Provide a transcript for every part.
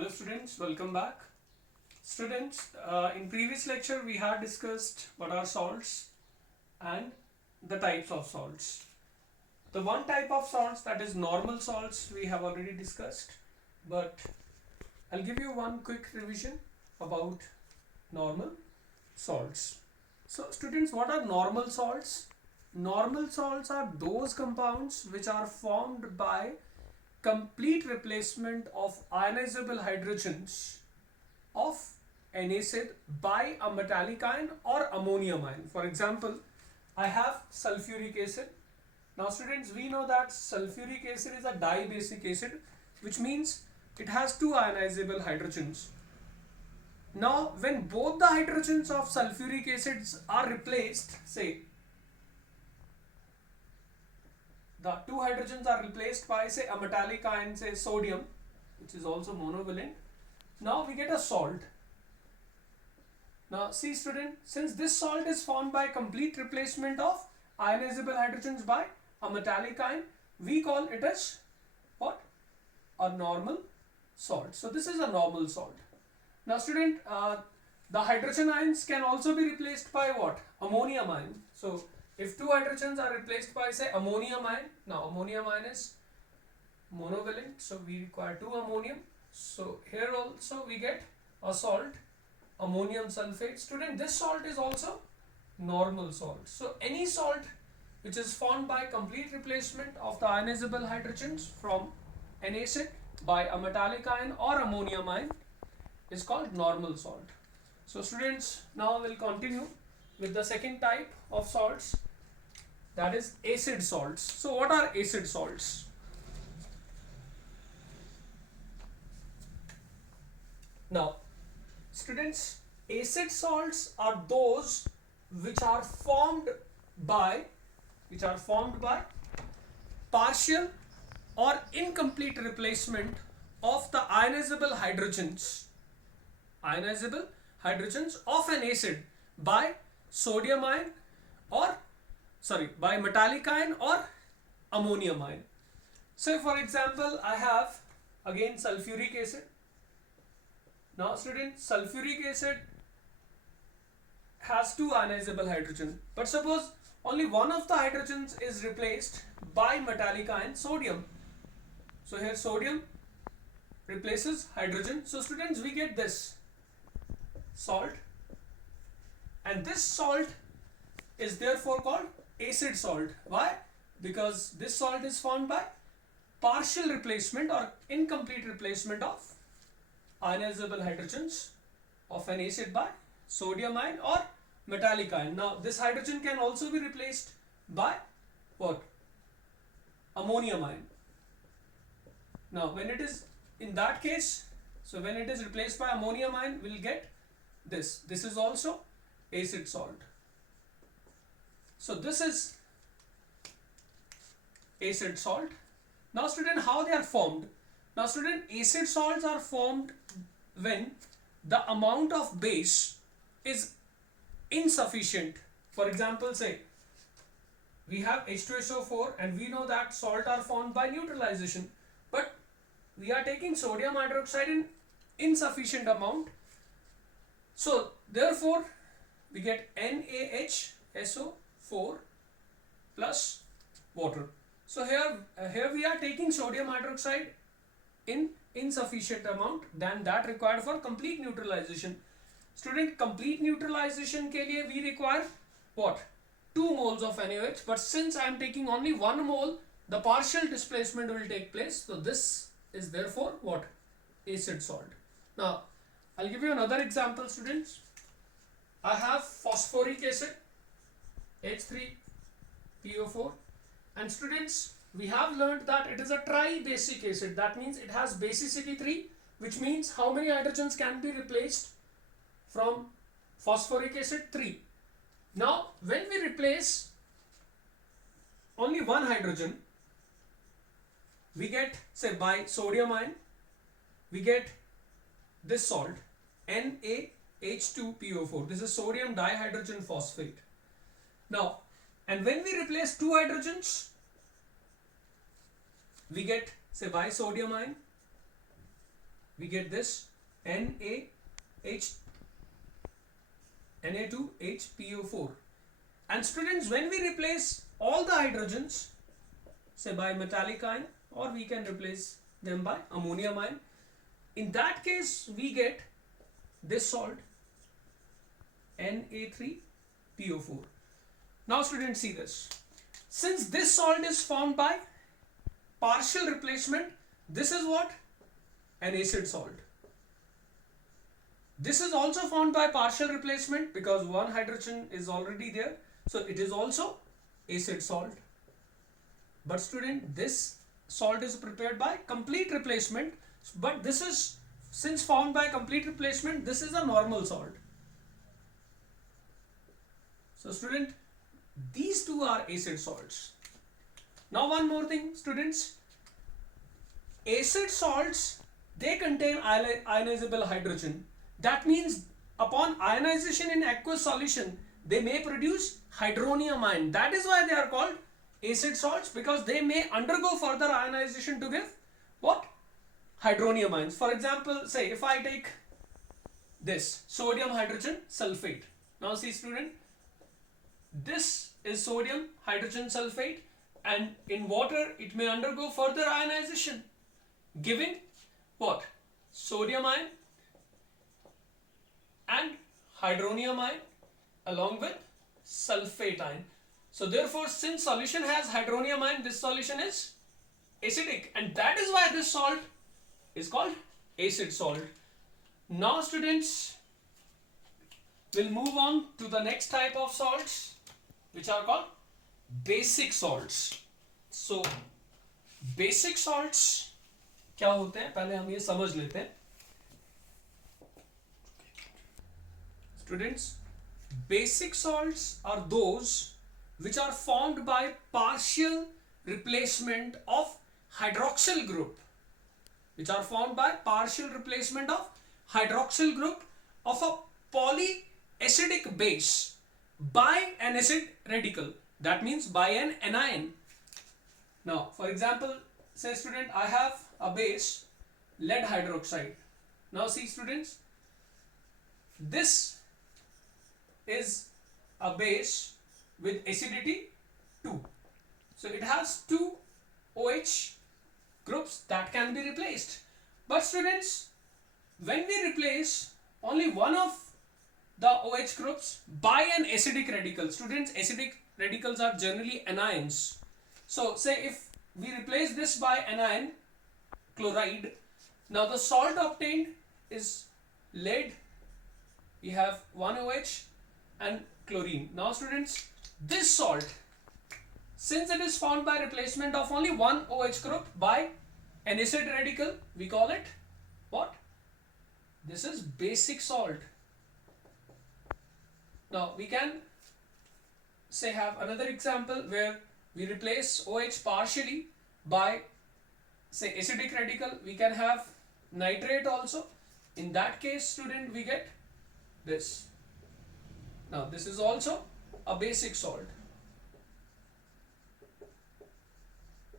Hello students, welcome back. Students, in previous lecture we had discussed what are salts and the types of salts. The one type of salts, that is normal salts, we have already discussed, but I'll give you one quick revision about normal salts. So students, what are normal salts? Normal salts are those compounds which are formed by complete replacement of ionizable hydrogens of an acid by a metallic ion or ammonium ion. For example, I have sulfuric acid. Now students, we know that sulfuric acid is a dibasic acid, which means it has two ionizable hydrogens. Now when both the hydrogens of sulfuric acids are replaced, say the two hydrogens are replaced by say a metallic ion, say sodium, which is also monovalent. Now we get a salt. Now see student, since this salt is formed by complete replacement of ionizable hydrogens by a metallic ion, we call it as what? A normal salt. So this is a normal salt. Now student, the hydrogen ions can also be replaced by what? Ammonium ion. So if two hydrogens are replaced by say ammonium ion, now ammonium ion is monovalent, so we require two ammonium. So here also we get a salt, ammonium sulfate. Student, this salt is also normal salt. So any salt which is formed by complete replacement of the ionizable hydrogens from an acid by a metallic ion or ammonium ion is called normal salt. So students, now we'll continue with the second type of salts, that is acid salts. So what are acid salts? Now students, acid salts are those which are formed by partial or incomplete replacement of the ionizable hydrogens of an acid by sodium ion or by metallic ion or ammonium ion. So for example, I have again sulfuric acid. Now student, sulfuric acid has two ionizable hydrogen, but suppose only one of the hydrogens is replaced by metallic ion sodium. So here sodium replaces hydrogen. So students, we get this salt, and this salt is therefore called acid salt. Why? Because this salt is formed by partial replacement or incomplete replacement of ionizable hydrogens of an acid by sodium ion or metallic ion. Now this hydrogen can also be replaced by what? Ammonium ion. Now when it is in that case, so when it is replaced by ammonium ion, we'll get this. This is also acid salt. So this is acid salt. Now student, how they are formed? Now student, acid salts are formed when the amount of base is insufficient. For example, say we have H2SO4 and we know that salt are formed by neutralization, but we are taking sodium hydroxide in insufficient amount. So therefore we get NaHSO4 plus water. So here we are taking sodium hydroxide in insufficient amount than that required for complete neutralization. Student, complete neutralization के लिए we require what? 2 moles of NaOH, but since I am taking only 1 mole, the partial displacement will take place. So this is therefore what? Acid salt. Now I'll give you another example, students. I have phosphoric acid, H3PO4, and students, we have learned that it is a tribasic acid. That means it has basicity 3, which means how many hydrogens can be replaced from phosphoric acid? 3. Now when we replace only one hydrogen, we get, say by sodium ion, we get this salt NaH2PO4. This is sodium dihydrogen phosphate. Now, and when we replace two hydrogens, we get, say by sodium ion, we get this Na2HPO4. And students, when we replace all the hydrogens, say by metallic ion, or we can replace them by ammonium ion, in that case we get this salt Na3PO4. Now students, see this. Since this salt is formed by partial replacement, this is what? An acid salt. This is also formed by partial replacement because one hydrogen is already there. So it is also acid salt. But student, this salt is prepared by complete replacement. But this is, since formed by complete replacement, this is a normal salt. So student, these two are acid salts. Now one more thing, students. Acid salts, they contain ionizable hydrogen. That means upon ionization in aqueous solution, they may produce hydronium ion. That is why they are called acid salts, because they may undergo further ionization to give what? Hydronium ions. For example, say if I take this sodium hydrogen sulfate. Now see student, this is sodium hydrogen sulfate, and in water it may undergo further ionization, giving what? Sodium ion and hydronium ion along with sulfate ion. So therefore, since solution has hydronium ion, this solution is acidic, and that is why this salt is called acid salt. Now students, we'll move on to the next type of salts, which are called basic salts. So basic salts क्या होते हैं, पहले हम ये समझ लेते हैं. Students, basic salts are those which are formed by partial replacement of hydroxyl group, which are formed by partial replacement of hydroxyl group of a polyacidic base by an acid radical. That means by an anion. Now, for example, say student, I have a base lead hydroxide. Now see students, this is a base with acidity 2. So it has two OH groups that can be replaced. But students, when we replace only one of the OH groups by an acidic radical, students, acidic radicals are generally anions. So say if we replace this by anion chloride, now the salt obtained is lead, we have one OH and chlorine. Now students, this salt, since it is formed by replacement of only one OH group by an acid radical, we call it what? This is basic salt. Now we can say have another example where we replace OH partially by say acidic radical. We can have nitrate also. In that case, student, we get this. Now this is also a basic salt.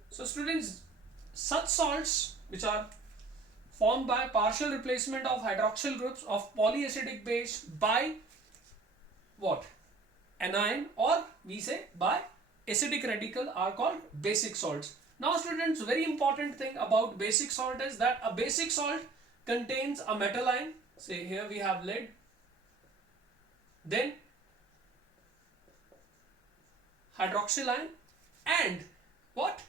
So students, such salts which are formed by partial replacement of hydroxyl groups of polyacidic base by what? Anion, or we say by acidic radical, are called basic salts. Now students, very important thing about basic salt is that a basic salt contains a metal ion. Say here we have lead, then hydroxyl ion, and what?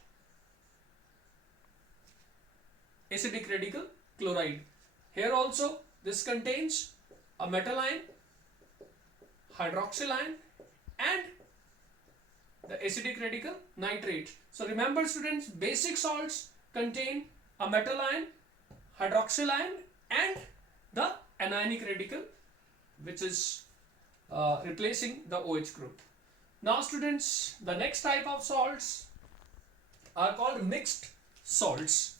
Acidic radical chloride. Here also this contains a metal ion, hydroxyl ion, and the acidic radical nitrate. So remember students, basic salts contain a metal ion, hydroxyl ion, and the anionic radical, which is replacing the OH group. Now students, the next type of salts are called mixed salts.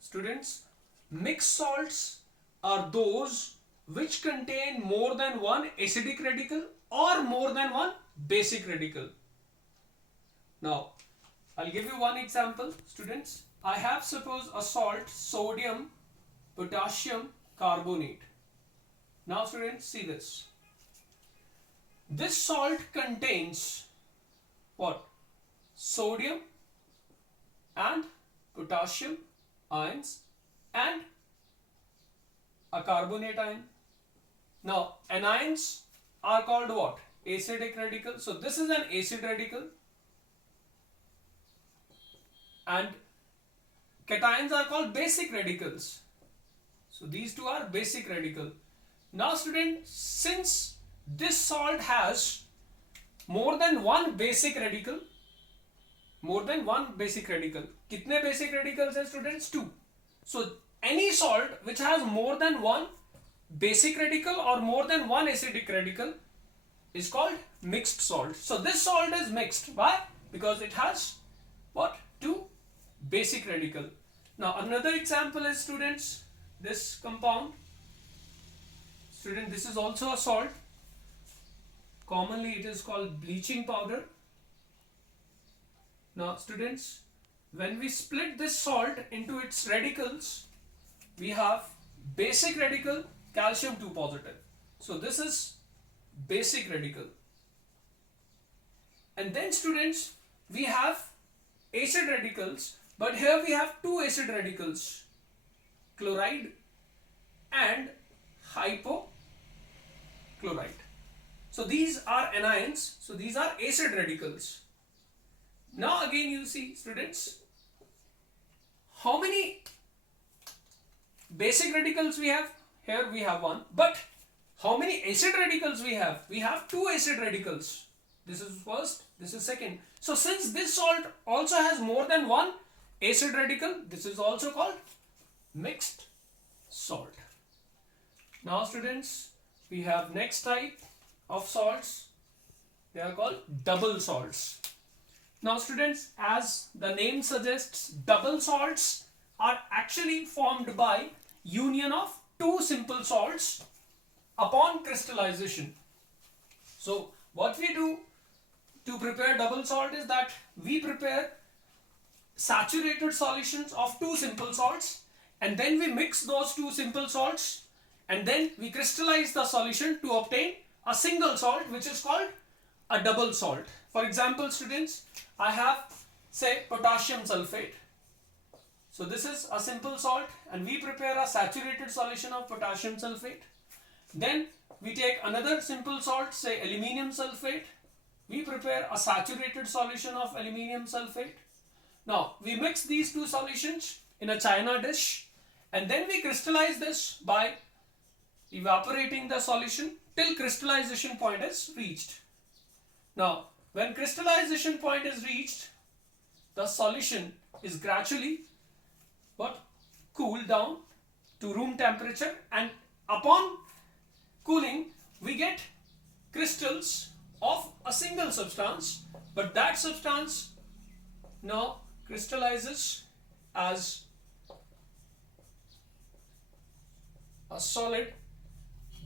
Students, mixed salts are those which contain more than one acidic radical or more than one basic radical. Now, I'll give you one example, students. I have suppose a salt, sodium potassium carbonate. Now students, see this. This salt contains what? Sodium and potassium ions and a carbonate ion. Now anions are called what? Acidic radical. So this is an acid radical, and cations are called basic radicals. So these two are basic radical. Now student, since this salt has more than one basic radical, कितने basic radicals हैं students? 2. So any salt which has more than one basic radical or more than one acidic radical is called mixed salt. So this salt is mixed. Why? Because it has what? 2 basic radical. Now another example is students, this compound. Student, this is also a salt. Commonly it is called bleaching powder. Now students, when we split this salt into its radicals, we have basic radical calcium 2 positive. So this is basic radical. And then students, we have acid radicals, but here we have 2 acid radicals, chloride and hypochlorite. So these are anions, so these are acid radicals. Now again you see students, how many basic radicals we have? Here we have 1, but how many acid radicals we have? We have 2 acid radicals. This is first, this is second. So since this salt also has more than one acid radical, this is also called mixed salt. Now students, we have next type of salts. They are called double salts. Now students, as the name suggests, double salts are actually formed by union of 2 simple salts upon crystallization. So what we do to prepare double salt is that we prepare saturated solutions of 2 simple salts, and then we mix those 2 simple salts, and then we crystallize the solution to obtain a single salt, which is called a double salt. For example students, I have say potassium sulfate. So this is a simple salt, and we prepare a saturated solution of potassium sulfate. Then we take another simple salt, say aluminium sulfate. We prepare a saturated solution of aluminium sulfate. Now we mix these 2 solutions in a china dish, and then we crystallize this by evaporating the solution till crystallization point is reached. Now when crystallization point is reached, the solution is gradually cooled down to room temperature, and upon cooling we get crystals of a single substance, but that substance now crystallizes as a solid.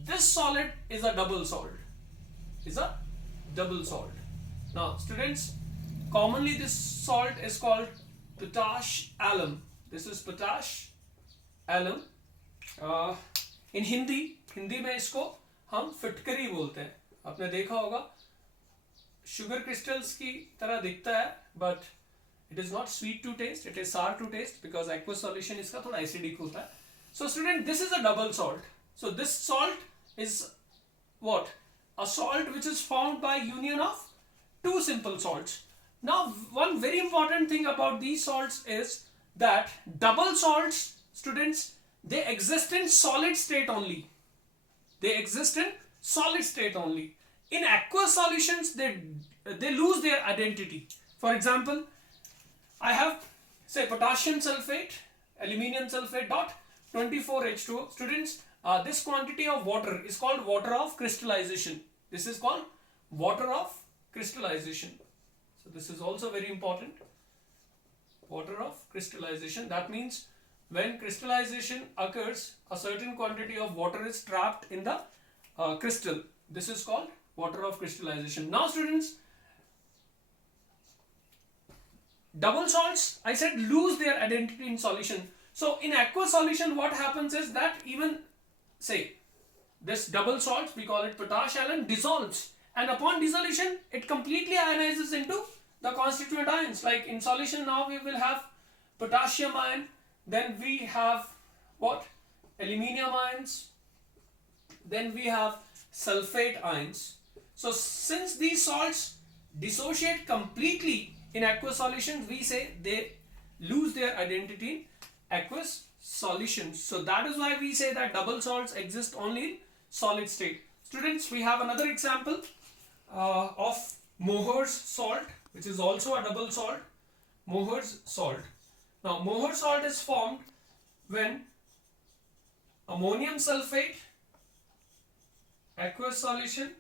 This solid is a double salt. Now students, commonly this salt is called potash alum. This is potash alum. In Hindi में इसको हम फिटकरी बोलते हैं. आपने देखा होगा, sugar crystals की तरह दिखता है, but it is not sweet to taste, it is sour to taste because aqueous solution इसका थोड़ा acidic होता है. So student, this is a double salt. So this salt is what? A salt which is formed by union of 2 simple salts. Now one very important thing about these salts is that double salts, students, they exist in solid state only. In aqueous solutions, they lose their identity. For example, I have say potassium sulfate, aluminium sulfate dot 24H2O. Students, this quantity of water is called water of crystallization. This is called water of crystallization. So this is also very important. Water of crystallization. That means when crystallization occurs, a certain quantity of water is trapped in the crystal. This is called water of crystallization. Now students, double salts, I said, lose their identity in solution. So in aqueous solution, what happens is that even say this double salt, we call it potash ion, dissolves, and upon dissolution it completely ionizes into the constituent ions. Like in solution now we will have potassium ion, then we have what, aluminium ions, then we have sulfate ions. So since these salts dissociate completely in aqueous solutions, we say they lose their identity in aqueous solutions. So that is why we say that double salts exist only in solid state. Students, we have another example of Mohr's salt, which is also a double salt. Mohr's salt. Now Mohr salt is formed when ammonium sulfate aqueous solution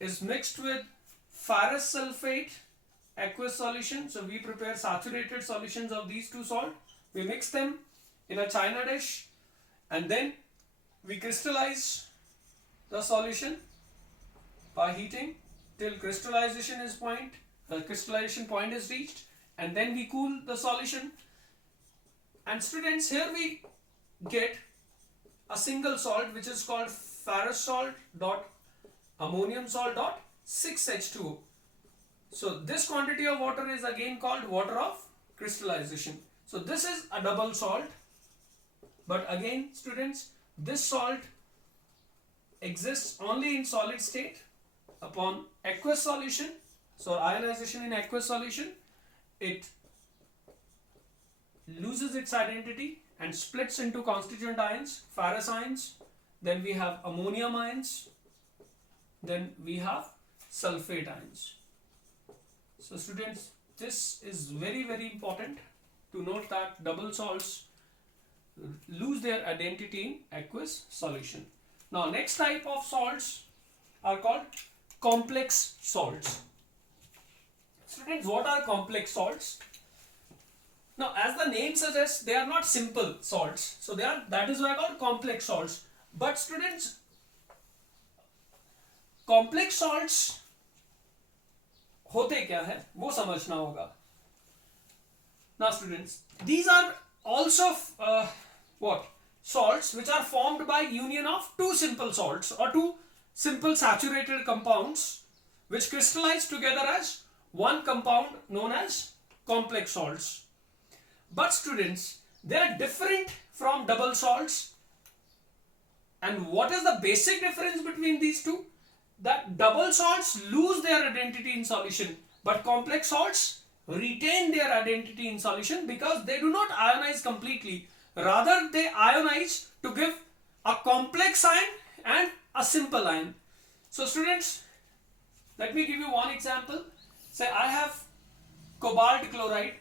is mixed with ferrous sulfate aqueous solution. So we prepare saturated solutions of these two salts. We mix them in a china dish and then we crystallize the solution by heating till crystallization point is reached, and then we cool the solution. And students, here we get a single salt which is called ferrous salt dot ammonium salt dot 6H2O. So this quantity of water is again called water of crystallization. So this is a double salt, but again students, this salt exists only in solid state. Upon aqueous solution, so ionization in aqueous solution, it loses its identity and splits into constituent ions, ferrous ions, then we have ammonium ions, then we have sulfate ions. So students, this is very important to note that double salts lose their identity in aqueous solution. Now next type of salts are called complex salts. Students, what are complex salts? Now as the name suggests, they are not simple salts, so that is why called complex salts. But students, complex salts होते क्या है वो समझना होगा. Now students, these are also what, salts which are formed by union of two simple salts or two simple saturated compounds which crystallize together as one compound known as complex salts. But students, they are different from double salts. And what is the basic difference between these two? That double salts lose their identity in solution, but complex salts retain their identity in solution because they do not ionize completely. Rather, they ionize to give a complex ion and a simple ion. So students, let me give you one example. Say I have cobalt chloride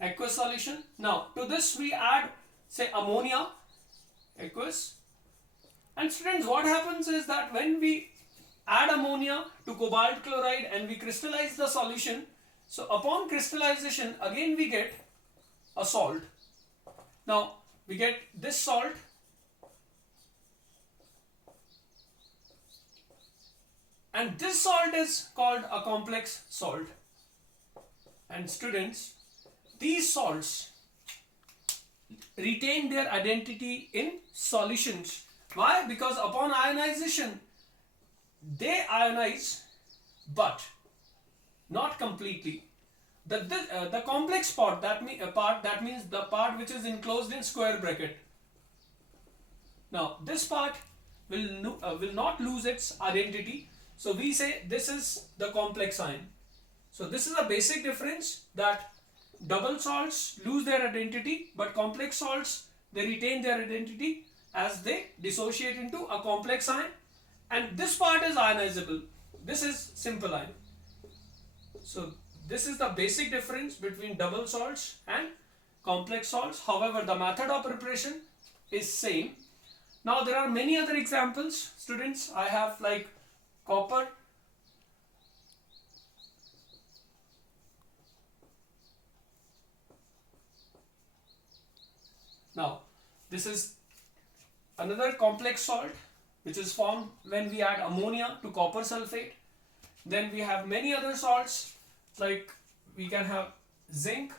aqueous solution. Now to this we add say ammonia aqueous. And students, what happens is that when we add ammonia to cobalt chloride and we crystallize the solution, so upon crystallization again we get a salt. Now we get this salt, and this salt is called a complex salt. And students, these salts retain their identity in solutions. Why? Because upon ionization they ionize, but not completely. The complex part, that means the part which is enclosed in square bracket. Now this part will not lose its identity. So we say this is the complex ion. So this is a basic difference, that double salts lose their identity, but complex salts, they retain their identity as they dissociate into a complex ion, and this part is ionizable. This is simple ion. So this is the basic difference between double salts and complex salts. However, the method of preparation is same. Now there are many other examples. Students, I have like copper, now this is another complex salt which is formed when we add ammonia to copper sulfate. Then we have many other salts, like we can have zinc,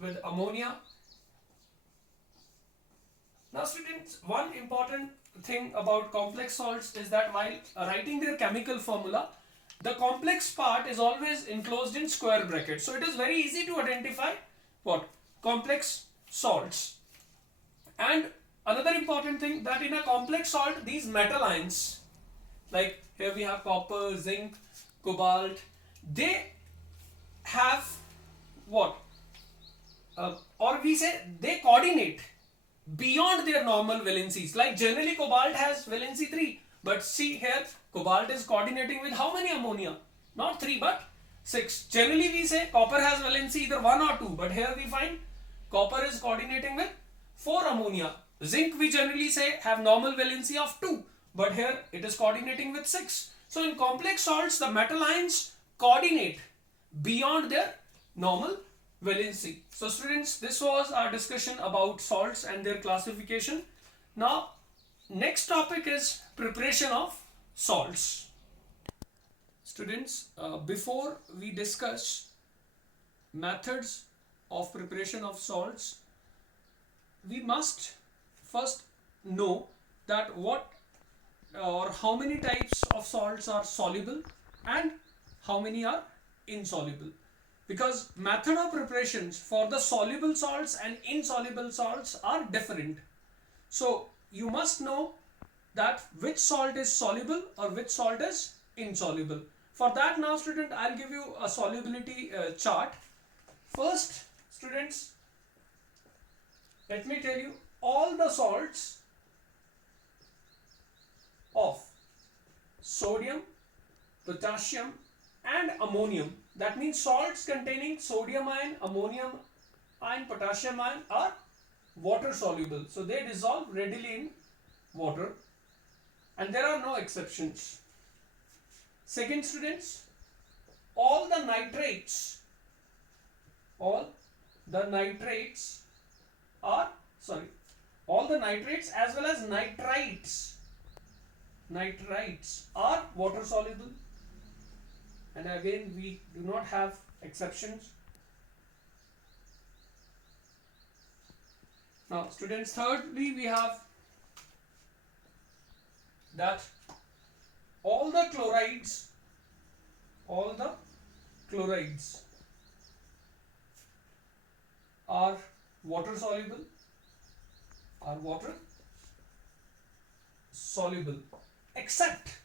with ammonia. Now students, one important thing about complex salts is that while writing their chemical formula, the complex part is always enclosed in square brackets. So it is very easy to identify what? Complex salts. And another important thing, that in a complex salt, these metal ions, like here we have copper, zinc, cobalt, they have what? Or we say they coordinate beyond their normal valencies. Like generally cobalt has valency 3, but see here cobalt is coordinating with how many ammonia? Not 3 but 6. Generally we say copper has valency either 1 or 2, but here we find copper is coordinating with 4 ammonia. Zinc we generally say have normal valency of 2, but here it is coordinating with 6. So in complex salts, the metal ions coordinate beyond their normal valency. So students, this was our discussion about salts and their classification. Now next topic is preparation of salts. Students, before we discuss methods of preparation of salts, we must first know that what or how many types of salts are soluble and how many are insoluble, because method of preparations for the soluble salts and insoluble salts are different. So you must know that which salt is soluble or which salt is insoluble. For that, now student, I'll give you a solubility chart. First students, let me tell you all the salts of sodium, potassium and ammonium, that means salts containing sodium ion, ammonium ion, potassium ion, are water soluble. So they dissolve readily in water and there are no exceptions. Second students, all the nitrates as well as nitrites are water soluble, and again we do not have exceptions. Now students, thirdly we have that all the chlorides are water soluble, except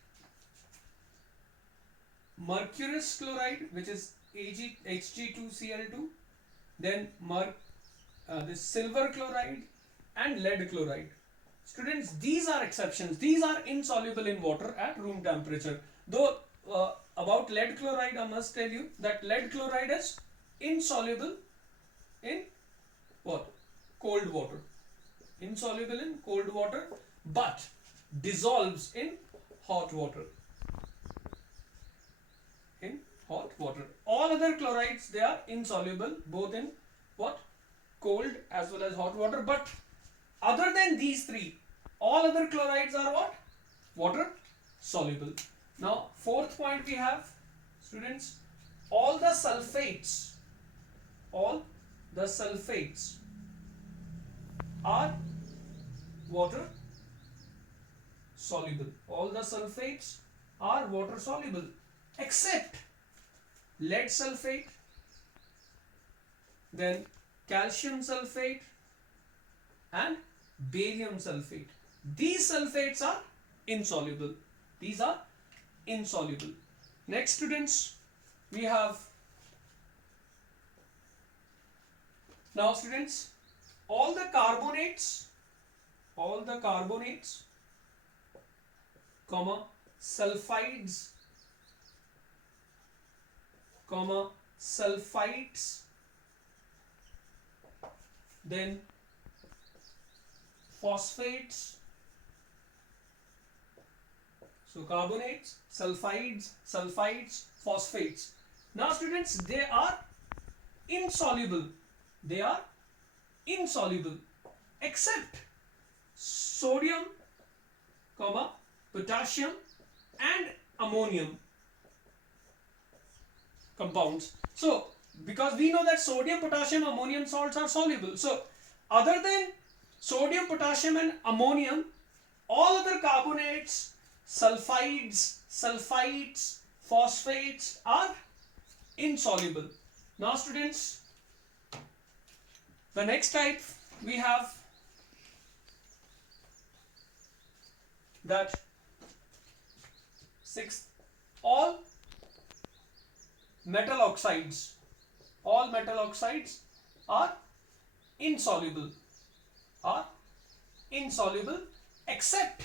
mercurous chloride, which is Hg2Cl2, then this silver chloride and lead chloride. Students, these are exceptions. These are insoluble in water at room temperature. Though about lead chloride, I must tell you that lead chloride is insoluble in what? Cold water. Insoluble in cold water, but dissolves in hot water. All other chlorides, they are insoluble both in what? Cold as well as hot water. But other than these three, all other chlorides are what? Water soluble. Now fourth point we have, students, all the sulfates are water soluble. All the sulfates are water soluble except lead sulfate, then calcium sulfate and barium sulfate. These sulfates are insoluble. Next students, we have, now students, all the carbonates, sulfides, sulfites, then phosphates. So carbonates, sulfides, phosphates. Now students, they are insoluble except sodium, potassium and ammonium compounds. So because we know that sodium, potassium, ammonium salts are soluble. So other than sodium, potassium and ammonium, all other carbonates, sulfides, phosphates are insoluble. Now students, the next type we have that sixth, all metal oxides are insoluble except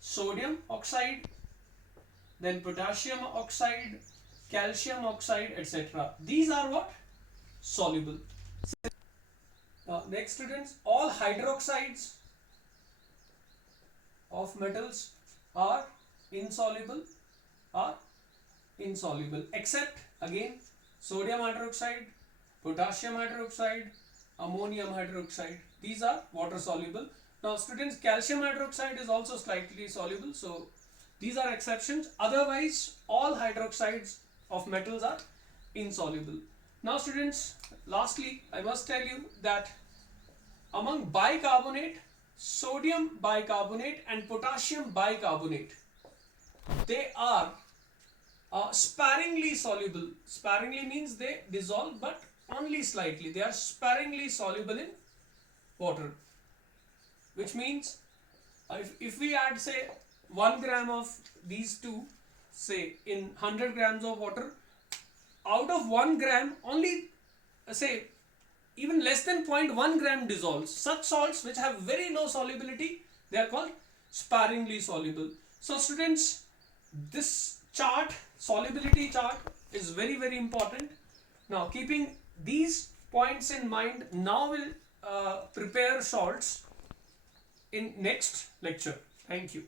sodium oxide, then potassium oxide, calcium oxide, etc. These are what? Soluble. Next students, all hydroxides of metals are insoluble except again sodium hydroxide, potassium hydroxide, ammonium hydroxide. These are water soluble. Now students, calcium hydroxide is also slightly soluble, so these are exceptions. Otherwise all hydroxides of metals are insoluble. Now students, lastly I must tell you that among bicarbonate, sodium bicarbonate and potassium bicarbonate, they are sparingly soluble. Sparingly means they dissolve but only slightly. They are sparingly soluble in water, which means if we add say 1 gram of these two, say in 100 grams of water, out of 1 gram only say even less than 0.1 gram dissolves. Such salts which have very low solubility, they are called sparingly soluble. So students, this chart, solubility chart, is very very important. Now keeping these points in mind, now we'll prepare salts in next lecture. Thank you.